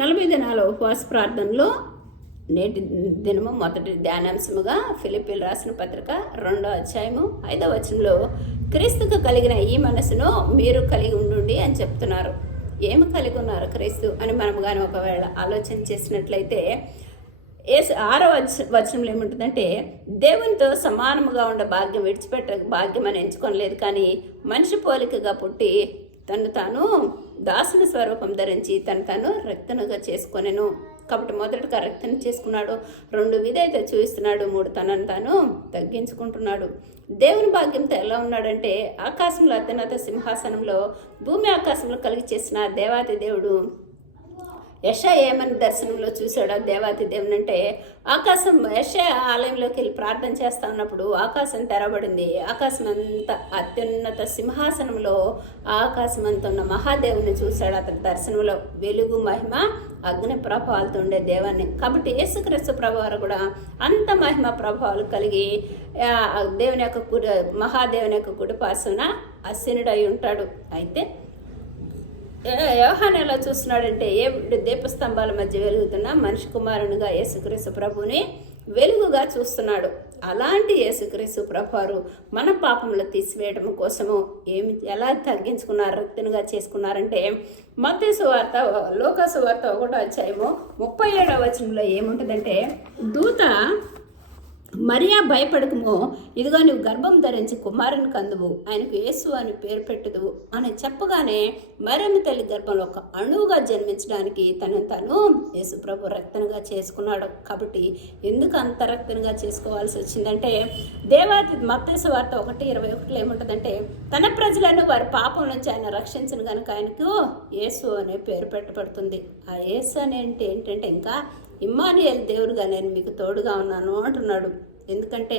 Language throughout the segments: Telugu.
నలభై దినాల ఉపవాస ప్రార్థనలో నేటి దినము మొదటి ధ్యానాంశముగా ఫిలిపిల్ రాసిన పత్రిక రెండో అధ్యాయము ఐదో వచనంలో క్రీస్తుకు కలిగిన ఈ మనసును మీరు కలిగి ఉండుండి అని చెప్తున్నారు. ఏమి కలిగి ఉన్నారు క్రీస్తు అని మనం కానీ ఒకవేళ ఆలోచన చేసినట్లయితే ఏ ఆరో వచ వచనంలో ఏముంటుందంటే దేవునితో సమానముగా ఉండే భాగ్యం విడిచిపెట్ట భాగ్యం అని ఎంచుకోలేదు కానీ మనిషి పోలికగా పుట్టి తను తాను దాసుని స్వరూపం ధరించి తను తాను రక్తనుగా చేసుకొనెను. కాబట్టి మొదటగా రక్తం చేసుకున్నాడు. రెండు విధైతే చూపిస్తున్నాడు. మూడు తనను తాను తగ్గించుకుంటున్నాడు. దేవుని భాగ్యంతో ఎలా ఉన్నాడంటే ఆకాశంలో అత్యున్నత సింహాసనంలో భూమి ఆకాశంలో కలిగి చేసిన దేవాతి దేవుడు యశ ఏమని దర్శనంలో చూశాడు దేవాతి దేవుని అంటే ఆకాశం యశ ఆలయంలోకి వెళ్ళి ప్రార్థన చేస్తా ఉన్నప్పుడు ఆకాశం తెరబడింది ఆకాశం అంత అత్యున్నత సింహాసనంలో ఆకాశం అంత ఉన్న మహాదేవుని చూశాడు. అతని దర్శనంలో వెలుగు మహిమ అగ్ని ప్రభావాలతో ఉండే దేవాన్ని. కాబట్టి యేసుక్రీస్తు ప్రభావాలు కూడా అంత మహిమ ప్రభావాలు కలిగి దేవుని యొక్క కుడి మహాదేవుని యొక్క కుడిపాసున అశ్వినుడై ఉంటాడు. అయితే ఏ- యోహాన్ ఎలా చూస్తున్నాడంటే ఏ దీపస్తంభాల మధ్య వెలుగుతున్న మనిషి కుమారునిగా యేసుక్రీస్తు ప్రభుని వెలుగుగా చూస్తున్నాడు. అలాంటి యేసుక్రీస్తు ప్రభువారు మన పాపములు తీసివేయడం కోసము ఏమి ఎలా తగ్గించుకున్నారు రక్తునిగా చేసుకున్నారంటే మధ్య సువార్త లోక సువార్త ఒకటో అధ్యాయము ముప్పై ఏడవ వచనంలో ఏముంటుందంటే దూత మరియా భయపడకము. ఇదిగో నువ్వు గర్భం ధరించి కుమారుని కందువు. ఆయనకు యేసు అని పేరు పెట్టదు అని చెప్పగానే మరియమ్మ తల్లి గర్భంలో ఒక అణువుగా జన్మించడానికి తనను తను యేసు ప్రభు రక్తనగా చేసుకున్నాడు. కాబట్టి ఎందుకు అంత రక్తనగా చేసుకోవాల్సి వచ్చిందంటే దేవాతి మత్తేసు వార్త ఒకటి ఇరవై ఒకటిలో ఏముంటుందంటే తన ప్రజలను వారి పాపం నుంచి ఆయన రక్షించిన కనుక ఆయనకు యేసు అనే పేరు పెట్టబడుతుంది. ఆ యేసు అని ఏంటంటే ఇంకా ఇమ్మానియల్ దేవుడుగా నేను మీకు తోడుగా ఉన్నాను అంటున్నాడు. ఎందుకంటే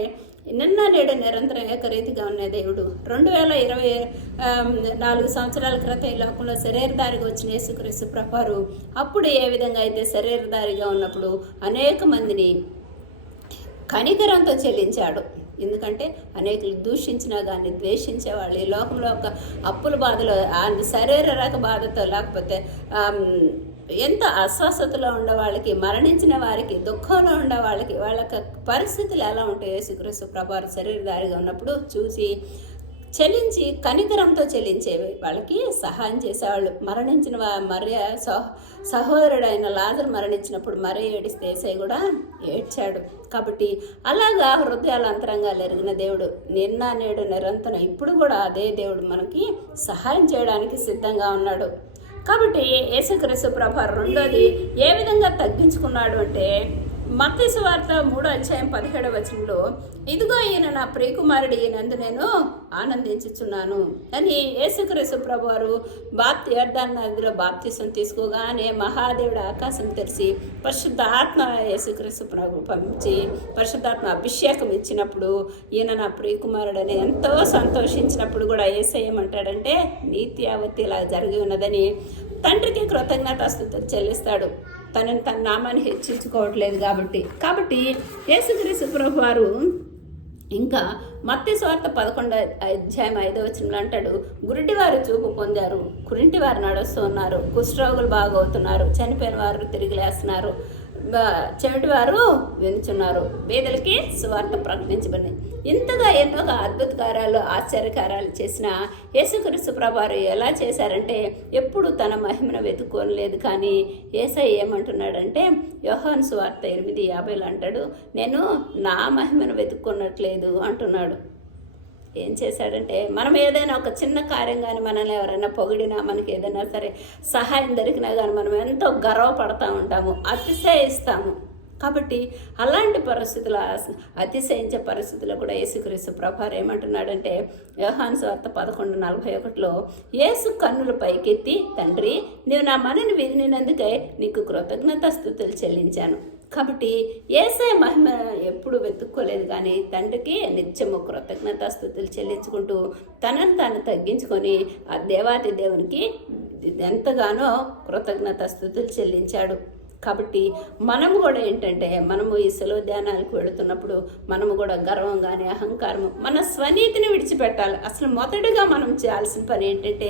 నిన్న నేడు నిరంతరం ఏకరీతిగా ఉన్న దేవుడు. రెండు వేల ఇరవై నాలుగు సంవత్సరాల క్రితం ఈ లోకంలో శరీరదారిగా వచ్చిన యేసుక్రీస్తు ప్రభారు అప్పుడు ఏ విధంగా అయితే శరీరదారిగా ఉన్నప్పుడు అనేక మందిని కనికరంతో చెల్లించాడు. ఎందుకంటే అనేకులు దూషించినా కానీ ద్వేషించేవాళ్ళు. ఈ లోకంలో ఒక అప్పుల బాధలో ఆ రక బాధతో లేకపోతే ఎంత అస్వస్థతలో ఉన్న వాళ్ళకి మరణించిన వారికి దుఃఖంలో ఉన్న వాళ్ళకి వాళ్ళ యొక్క పరిస్థితులు ఎలా ఉంటాయి యేసుక్రీస్తు ప్రభావ శరీరదారిగా ఉన్నప్పుడు చూసి చెల్లించి కనికరంతో చెల్లించేవి వాళ్ళకి సహాయం చేసేవాళ్ళు. మరణించిన వా మరియ సహ సహోదరుడైన లాజర్ మరణించినప్పుడు మరీ ఏడిస్తే ఏసై కూడా ఏడ్చాడు. కాబట్టి అలాగా హృదయాల అంతరంగాలు ఎరిగిన దేవుడు నిన్న నేడు నిరంతరం ఇప్పుడు కూడా అదే దేవుడు మనకి సహాయం చేయడానికి సిద్ధంగా ఉన్నాడు. కాబట్టి యేసుక్రీస్తు ప్రభ రెండోది ఏ విధంగా తగ్గించుకున్నాడు అంటే మత్తి సువార్త మూడో అధ్యాయం పదిహేడవ వచనంలో ఇదిగో ఈయన నా ప్రియకుమారుడు ఈయనందు నేను ఆనందించుచున్నాను. అని యేసుక్రీస్తు ప్రభు వారు బాప్తి అర్ధాన్ నదిలో బాప్తిసం తీసుకోగానే మహాదేవుడు ఆకాశం తెరిచి పరిశుద్ధ ఆత్మ యేసుక్రీస్తు ప్రభు పంపించి పరిశుద్ధాత్మ అభిషేకం ఇచ్చినప్పుడు ఈయన నా ప్రియకుమారుడని ఎంతో సంతోషించినప్పుడు కూడా ఏసేయమంటాడంటే నీతి అవతి ఇలా జరిగి ఉన్నదని తండ్రికి కృతజ్ఞత చెల్లిస్తాడు. తనని తన నామాన్ని హెచ్చించుకోవట్లేదు కాబట్టి. కాబట్టి యేసుక్రీసు ప్రభు వారు ఇంకా మత్తి స్వార్థ పదకొండు అధ్యాయం ఐదో వచనంలో అంటాడు గురిటి వారు చూపు పొందారు కురింటి వారు నడుస్తూ ఉన్నారు కుష్ఠరోగులు బాగవుతున్నారు చనిపోయిన వారు తిరిగి లేస్తున్నారు. బ- చెవిటి వారు వినుచున్నారు పేదలకి సువార్త ప్రకటించబడింది. ఇంతగా ఎన్నో అద్భుత కార్యాలు ఆశ్చర్యకార్యాలు చేసిన యేసుక్రీస్తు ప్రభారు ఎలా చేశారంటే ఎప్పుడు తన మహిమను వెతుక్కోలేదు. కానీ ఏసై ఏమంటున్నాడంటే యోహాన్ సువార్త ఎనిమిది యాభైలో అంటాడు నేను నా మహిమను వెతుక్కున్నట్లేదు అంటున్నాడు. ఏం చేశాడంటే మనం ఏదైనా ఒక చిన్న కార్యం కానీ మనల్ని ఎవరైనా పొగిడినా మనకి ఏదైనా సరే సహాయం దొరికినా కానీ మనం ఎంతో గర్వపడతా ఉంటాము అతిశయిస్తాము. కాబట్టి అలాంటి పరిస్థితుల అతిశయించే పరిస్థితుల్లో కూడా యేసుక్రీస్తు ప్రభారు ఏమంటున్నాడంటే యోహాన్ స్వార్త పదకొండు నలభై ఒకటిలో యేసు కన్నులు పైకెత్తి తండ్రి నీవు నా మనని విధినందుకే నీకు కృతజ్ఞత స్థుతులు చెల్లించాను. కాబట్టి ఏసే మహిమ ఎప్పుడు వెతుక్కోలేదు కానీ తండ్రికి నిత్యము కృతజ్ఞత స్థుతులు చెల్లించుకుంటూ తనను తాను తగ్గించుకొని ఆ దేవాతి దేవునికి ఎంతగానో కృతజ్ఞత స్థుతులు చెల్లించాడు. కాబట్టి మనము కూడా ఏంటంటే మనము ఈ సెలవు ధ్యానాలకు వెళుతున్నప్పుడు మనము కూడా గర్వం కానీ అహంకారము మన స్వనీతిని విడిచిపెట్టాలి. అసలు మొదటగా మనం చేయాల్సిన పని ఏంటంటే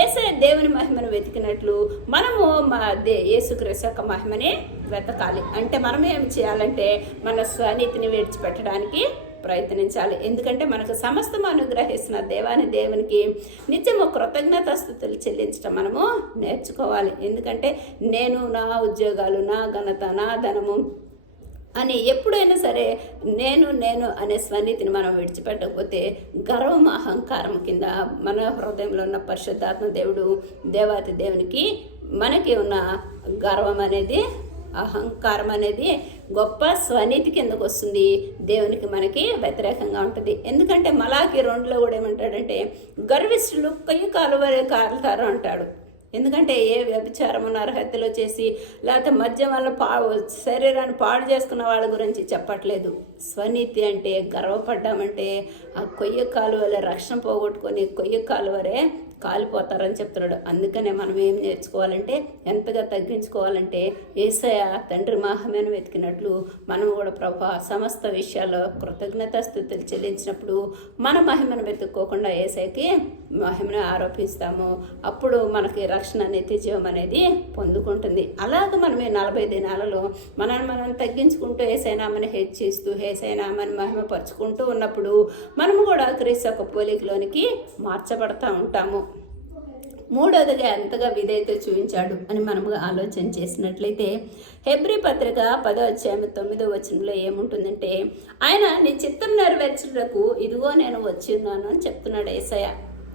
ఏసే దేవుని మహిమను వెతికినట్లు మనము మా దే యేసుక్రీస్తు యొక్క మహిమనే వెతకాలి. అంటే మనం ఏం చేయాలంటే మన స్వనీతిని విడిచిపెట్టడానికి ప్రయత్నించాలి. ఎందుకంటే మనకు సమస్తం అనుగ్రహిస్తున్న దేవాని దేవునికి నిత్యము కృతజ్ఞతాస్థుతులు చెల్లించడం మనము నేర్చుకోవాలి. ఎందుకంటే నేను నా ఉద్యోగాలు నా ఘనత నా ధనము అని ఎప్పుడైనా సరే నేను నేను అనే స్వనీతిని మనం విడిచిపెట్టకపోతే గర్వం అహంకారం కింద మన హృదయంలో ఉన్న పరిశుద్ధాత్మ దేవుడు దేవాతి దేవునికి మనకి ఉన్న గర్వం అనేది అహంకారం అనేది గొప్ప స్వనీతి కిందకు వస్తుంది. దేవునికి మనకి వ్యతిరేకంగా ఉంటుంది. ఎందుకంటే మలాకి రెండులో కూడా ఏమంటాడంటే గర్విష్ఠులు కొయ్యి కాలువరే కాలుతారు అంటాడు. ఎందుకంటే ఏ వ్యభిచారమున్న అర్హతలో చేసి లేకపోతే మద్యం వల్ల పా శరీరాన్ని పాడు చేసుకున్న వాళ్ళ గురించి చెప్పట్లేదు. స్వనీతి అంటే గర్వపడ్డామంటే ఆ కొయ్య కాలువలే రక్షణ పోగొట్టుకొని కొయ్య కాలువరే కాలిపోతారని చెప్తున్నాడు. అందుకనే మనం ఏం నేర్చుకోవాలంటే ఎంతగా తగ్గించుకోవాలంటే ఏసయ తండ్రి మాహమేను వెతికినట్లు మనం కూడా ప్రభా సమస్త విషయాల్లో కృతజ్ఞత స్థుతులు చెల్లించినప్పుడు మన మహిమను వెతుక్కోకుండా ఏసైకి మహిమను ఆరోపిస్తాము. అప్పుడు మనకి రక్షణ నిత్య జీవం అనేది పొందుకుంటుంది. అలాగ మనం ఈ నలభై దినాలలో మనల్ని మనం తగ్గించుకుంటూ ఏసైనామని హెచ్చిస్తూ ఏసైనామని మహిమపరుచుకుంటూ ఉన్నప్పుడు మనము కూడా క్రీస్తు యొక్క పోలికలోనికి మార్చబడతా ఉంటాము. మూడవదిగా ఎంతగా విధేయత చూపించాడు అని మనము ఆలోచన చేసినట్లయితే హెబ్రి పత్రిక పదో అధ్యాయం తొమ్మిదో వచనంలో ఏముంటుందంటే ఆయన నీ చిత్తం నెరవేర్చుటకు ఇదిగో నేను వచ్చి ఉన్నాను అని చెప్తున్నాడు ఏసయ్య.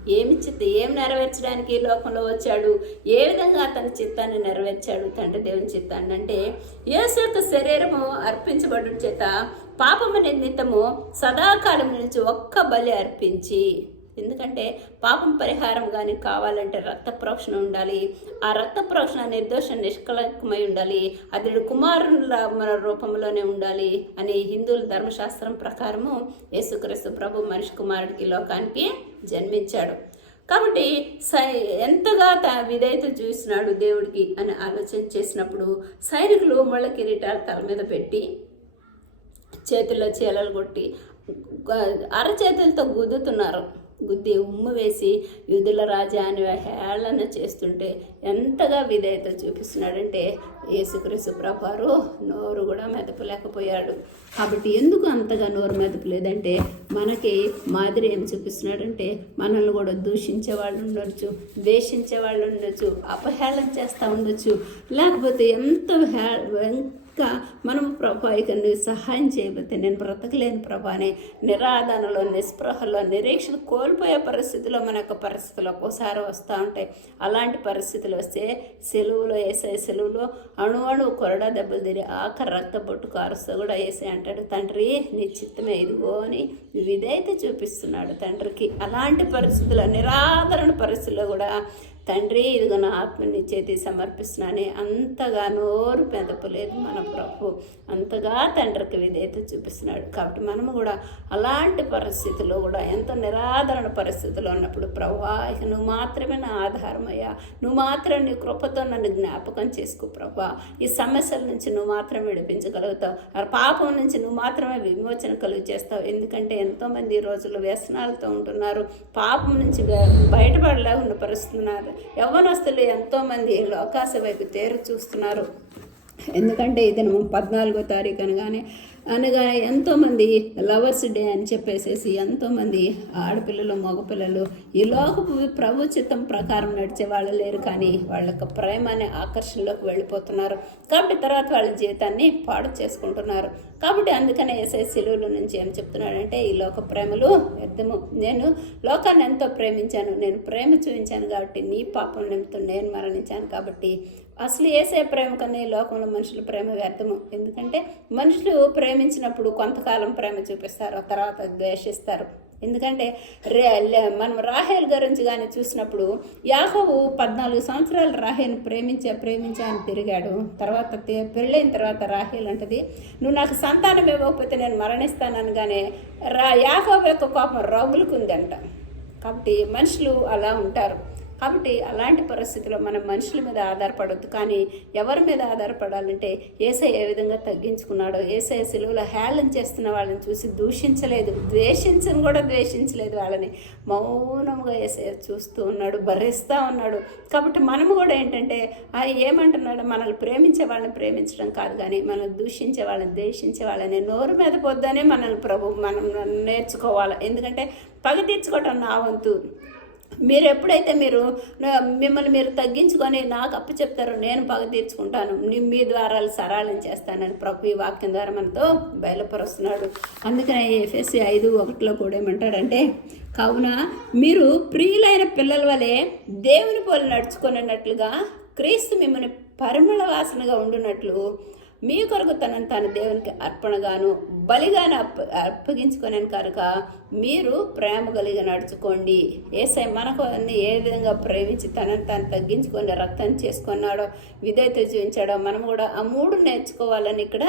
ఏమి చిత్త ఏం నెరవేర్చడానికి ఈ లోకంలో వచ్చాడు? ఏ విధంగా తన చిత్తాన్ని నెరవేర్చాడు? తండ్రి దేవుని చిత్తాన్ని. అంటే యేసు యొక్క శరీరము అర్పించబడు చేత పాపము నిమిత్తము సదాకాలం నుంచి ఒక్క బలి అర్పించి ఎందుకంటే పాపం పరిహారం కానీ కావాలంటే రక్త ప్రోక్షణ ఉండాలి. ఆ రక్త ప్రోక్షణ నిర్దోషం నిష్కలకమై ఉండాలి. అతడు కుమారుల మన రూపంలోనే ఉండాలి అని హిందువుల ధర్మశాస్త్రం ప్రకారము యేసుక్రీస్తు ప్రభు మనిషి కుమారుడికి లోకానికి జన్మించాడు. కాబట్టి సై ఎంతగా త విధేయత చూసినాడు దేవుడికి అని ఆలోచన చేసినప్పుడు సైనికులు ముళ్ళ కిరీటాలు తల మీద పెట్టి చేతుల్లో చీలలు కొట్టి అరచేతులతో గుద్దుతున్నారు. గుద్ది ఉమ్ము వేసి యుధుల రాజా అని హేళన చేస్తుంటే ఎంతగా విధేయత చూపిస్తున్నాడంటే యేసుక్రీస్తు ప్రభారు నోరు కూడా మెదపలేకపోయాడు. కాబట్టి ఎందుకు అంతగా నోరు మెదపలేదంటే మనకి మాదిరి ఏం చూపిస్తున్నాడంటే మనల్ని కూడా దూషించే వాళ్ళు ఉండొచ్చు ద్వేషించే వాళ్ళు ఉండొచ్చు అపహేళన చేస్తూ ఉండొచ్చు. లేకపోతే ఎంత హే ఇంకా మనం ప్రభా ఇక నువ్వు సహాయం చేయబోతే నేను బ్రతకలేను ప్రభా అని నిరాధనలో నిస్పృహలో నిరీక్షణ కోల్పోయే పరిస్థితిలో మన యొక్క పరిస్థితులు ఒక్కోసారి వస్తూ ఉంటాయి. అలాంటి పరిస్థితులు వస్తే సెలువులో వేసే సెలువులో అణు అణు కొరడా దెబ్బలు తిరిగి ఆఖరి రక్త బొట్టు కారుస్తూ కూడా వేసే అంటాడు తండ్రి నీ చిత్తమే ఇదిగో అని విధైతే చూపిస్తున్నాడు తండ్రికి. అలాంటి పరిస్థితుల్లో నిరాదరణ పరిస్థితుల్లో కూడా తండ్రి ఇదిగో నా ఆత్మని చేతి సమర్పిస్తున్నానే. అంతగా నోరు పెదపలేదు మన ప్రభు. అంతగా తండ్రికి విధేయత చూపిస్తున్నాడు. కాబట్టి మనము కూడా అలాంటి పరిస్థితులు కూడా ఎంతో నిరాదరణ పరిస్థితుల్లో ఉన్నప్పుడు ప్రభా ఇక నువ్వు మాత్రమే నా ఆధారమయ్యా. నువ్వు మాత్రం నీ కృపతో నన్ను జ్ఞాపకం చేసుకో ప్రభా. ఈ సమస్యల నుంచి నువ్వు మాత్రం విడిపించగలుగుతావు. ఆ పాపం నుంచి నువ్వు మాత్రమే విమోచన కలుగు చేస్తావు. ఎందుకంటే ఎంతోమంది ఈ రోజుల్లో వ్యసనాలతో ఉంటున్నారు. పాపం నుంచి బయటపడలేకుండా పరుస్తున్నారు యవ్వనస్తులు ఎంతోమంది లోకాశ వైపు తేరు చూస్తున్నారు. ఎందుకంటే ఇది పద్నాలుగో తారీఖు అనగానే అనగా ఎంతోమంది లవర్స్ డే అని చెప్పేసేసి ఎంతోమంది ఆడపిల్లలు మగపిల్లలు ఈ లోకపు ప్రభు చిత్తం ప్రకారం నడిచే వాళ్ళు లేరు. కానీ వాళ్ళ యొక్క ప్రేమ అనే ఆకర్షణలోకి వెళ్ళిపోతున్నారు. కాబట్టి తర్వాత వాళ్ళ జీవితాన్ని పాడు చేసుకుంటున్నారు. కాబట్టి అందుకనే ఎస్ఐ శిలువుల నుంచి ఏం చెప్తున్నాడంటే ఈ లోక ప్రేమలు వ్యర్థము. నేను లోకాన్ని ఎంతో ప్రేమించాను. నేను ప్రేమ చూపించాను కాబట్టి నీ పాపం నిమిత్తం నేను మరణించాను కాబట్టి అసలు ఏసే ప్రేమ కన్నా ఈ లోకంలో మనుషుల ప్రేమ వ్యర్థము. ఎందుకంటే మనుషులు ప్రేమించినప్పుడు కొంతకాలం ప్రేమ చూపిస్తారు ఆ తర్వాత ద్వేషిస్తారు. ఎందుకంటే రే మనం రాహేల్ గురించి కానీ చూసినప్పుడు యాహోవు పద్నాలుగు సంవత్సరాలు రాహేల్ని ప్రేమించా ప్రేమించా అని తిరిగాడు. తర్వాత పెళ్ళైన తర్వాత రాహేల్ అంటది నువ్వు నాకు సంతానం ఇవ్వకపోతే నేను మరణిస్తాననగానే రా యాహోవు యొక్క కోపం రగులుకుందంట. కాబట్టి మనుషులు అలా ఉంటారు. కాబట్టి అలాంటి పరిస్థితిలో మనం మనుషుల మీద ఆధారపడొద్దు. కానీ ఎవరి మీద ఆధారపడాలంటే ఏసై ఏ విధంగా తగ్గించుకున్నాడో ఏసై సిలువలో హేళన చేస్తున్న వాళ్ళని చూసి దూషించలేదు ద్వేషించని కూడా ద్వేషించలేదు వాళ్ళని. మౌనంగా ఏసై చూస్తూ ఉన్నాడు భరిస్తూ ఉన్నాడు. కాబట్టి మనము కూడా ఏంటంటే ఆయన ఏమంటున్నాడు మనల్ని ప్రేమించే వాళ్ళని ప్రేమించడం కాదు కానీ మనల్ని దూషించే వాళ్ళని ద్వేషించే వాళ్ళని నోరు మీద పొద్దునే మనల్ని ప్రభు మనం నేర్చుకోవాలి. ఎందుకంటే పగ తీర్చుకోవటం నా వంతు. మీరు ఎప్పుడైతే మీరు మిమ్మల్ని మీరు తగ్గించుకొని నాకు అప్పు చెప్తారో నేను పగ తీర్చుకుంటాను. మీ ద్వారాలు సరళం చేస్తానని ప్రభు ఈ వాక్యం ద్వారా మనతో బయలుపరుస్తున్నాడు. అందుకనే ఎఫ్ఎస్సి ఐదు ఒకటిలో కూడా ఏమంటాడంటే కావున మీరు ప్రియులైన పిల్లల వలె దేవుని పోలి నడుచుకున్నట్లుగా క్రీస్తు మిమ్మల్ని పరిమళ వాసనగా ఉండునట్లు మీ కొరకు తనను తాను దేవునికి అర్పణగాను బలిగాను అప్ప అప్పగించుకున్నాను కనుక మీరు ప్రేమ కలిగి నడుచుకోండి. ఏసై మనకు అన్ని ఏ విధంగా ప్రేమించి తనని తను తగ్గించుకొని రక్తం చేసుకున్నాడో విధేయత చూపించాడో మనం కూడా ఆ మూడు నేర్చుకోవాలని ఇక్కడ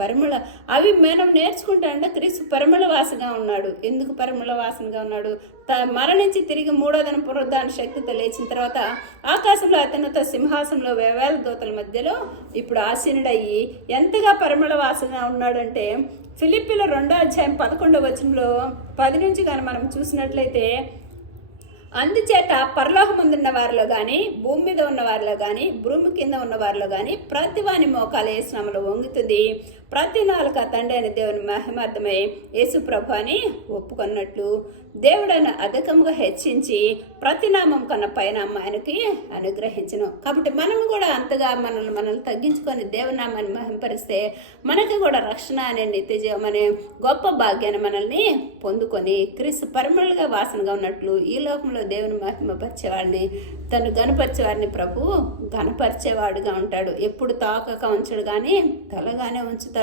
పరిమళ అవి మనం నేర్చుకుంటా అంటే క్రీస్తు పరిమళ వాసనగా ఉన్నాడు. ఎందుకు పరిమళ వాసనగా ఉన్నాడు? త మరణించి తిరిగి మూడోదన పునరుద్ధాన శక్తితో లేచిన తర్వాత ఆకాశంలో అతనితో సింహాసనంలో వేవేల దూతల మధ్యలో ఇప్పుడు ఆసీనుడయ్యి ఎంతగా పరిమళ వాసనగా ఉన్నాడంటే ఫిలిపిలో రెండో అధ్యాయం పదకొండవ వచనంలో పది నుంచి కానీ మనం చూసినట్లయితే అందుచేత పరలోకముందున్న వారిలో కానీ భూమి మీద ఉన్న వారిలో కానీ భూమి కింద ఉన్న వారిలో కానీ ప్రతి వాని మోకాలు వేసినములు వంగుతుంది? ప్రతి నాలుక తండ్రి అయిన దేవుని మహిమార్థమై యేసు ప్రభు అని ఒప్పుకున్నట్లు దేవుడను అధికముగా హెచ్చించి ప్రతినామం కన్న కన్నా పైన ఆయనకి అనుగ్రహించను. కాబట్టి మనం కూడా అంతగా మనల్ని మనల్ని తగ్గించుకొని దేవునామాన్ని మహింపరిస్తే మనకి కూడా రక్షణ అనే నిత్యజీవం అనే గొప్ప భాగ్యాన్ని మనల్ని పొందుకొని క్రీస్తు పరిమళగా వాసనగా ఉన్నట్లు ఈ లోకంలో దేవుని మహిమపరిచేవాడిని తను గనపరిచేవాడిని ప్రభు గనపరిచేవాడుగా ఉంటాడు. ఎప్పుడు తాకక ఉంచడు కానీ తలగానే ఉంచుతాడు.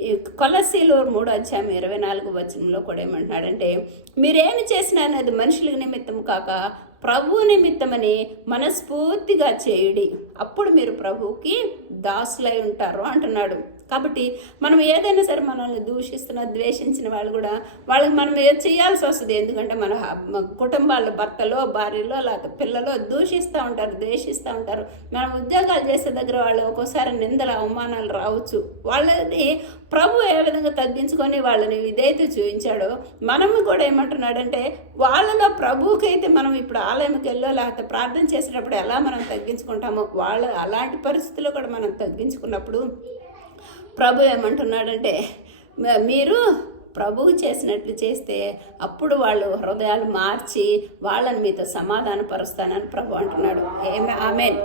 ఈ కొలసీలు మూడో అధ్యాయం ఇరవై నాలుగు వచనంలో కూడా ఏమంటున్నాడంటే మీరేమి చేసినా అనేది మనుషుల నిమిత్తం కాక ప్రభు నిమిత్తమని మనస్ఫూర్తిగా చేయుడి. అప్పుడు మీరు ప్రభువుకి దాసులై ఉంటారు అంటున్నాడు. కాబట్టి మనం ఏదైనా సరే మనల్ని దూషిస్తున్న ద్వేషించిన వాళ్ళు కూడా వాళ్ళకి మనం ఏది చేయాల్సి వస్తుంది? ఎందుకంటే మన కుటుంబాల్లో భర్తలో భార్యలో లేకపోతే పిల్లలో దూషిస్తూ ఉంటారు ద్వేషిస్తూ ఉంటారు. మనం ఉద్యోగాలు చేసే దగ్గర వాళ్ళు ఒక్కోసారి నిందలు అవమానాలు రావచ్చు. వాళ్ళని ప్రభు ఏ విధంగా తగ్గించుకొని వాళ్ళని ఇదైతే చూపించాడో మనము కూడా ఏమంటున్నాడంటే వాళ్ళలో ప్రభువుకైతే మనం ఇప్పుడు ఆలయంకి వెళ్ళో లేకపోతే ప్రార్థన చేసేటప్పుడు ఎలా మనం తగ్గించుకుంటామో వాళ్ళ అలాంటి పరిస్థితుల్లో కూడా మనం తగ్గించుకున్నప్పుడు ప్రభు ఏమంటున్నాడంటే మీరు ప్రభువు చేసినట్లు చేస్తే అప్పుడు వాళ్ళు హృదయాలు మార్చి వాళ్ళని మీతో సమాధానపరుస్తానని ప్రభు అంటున్నాడు. ఏమే ఆమెన్.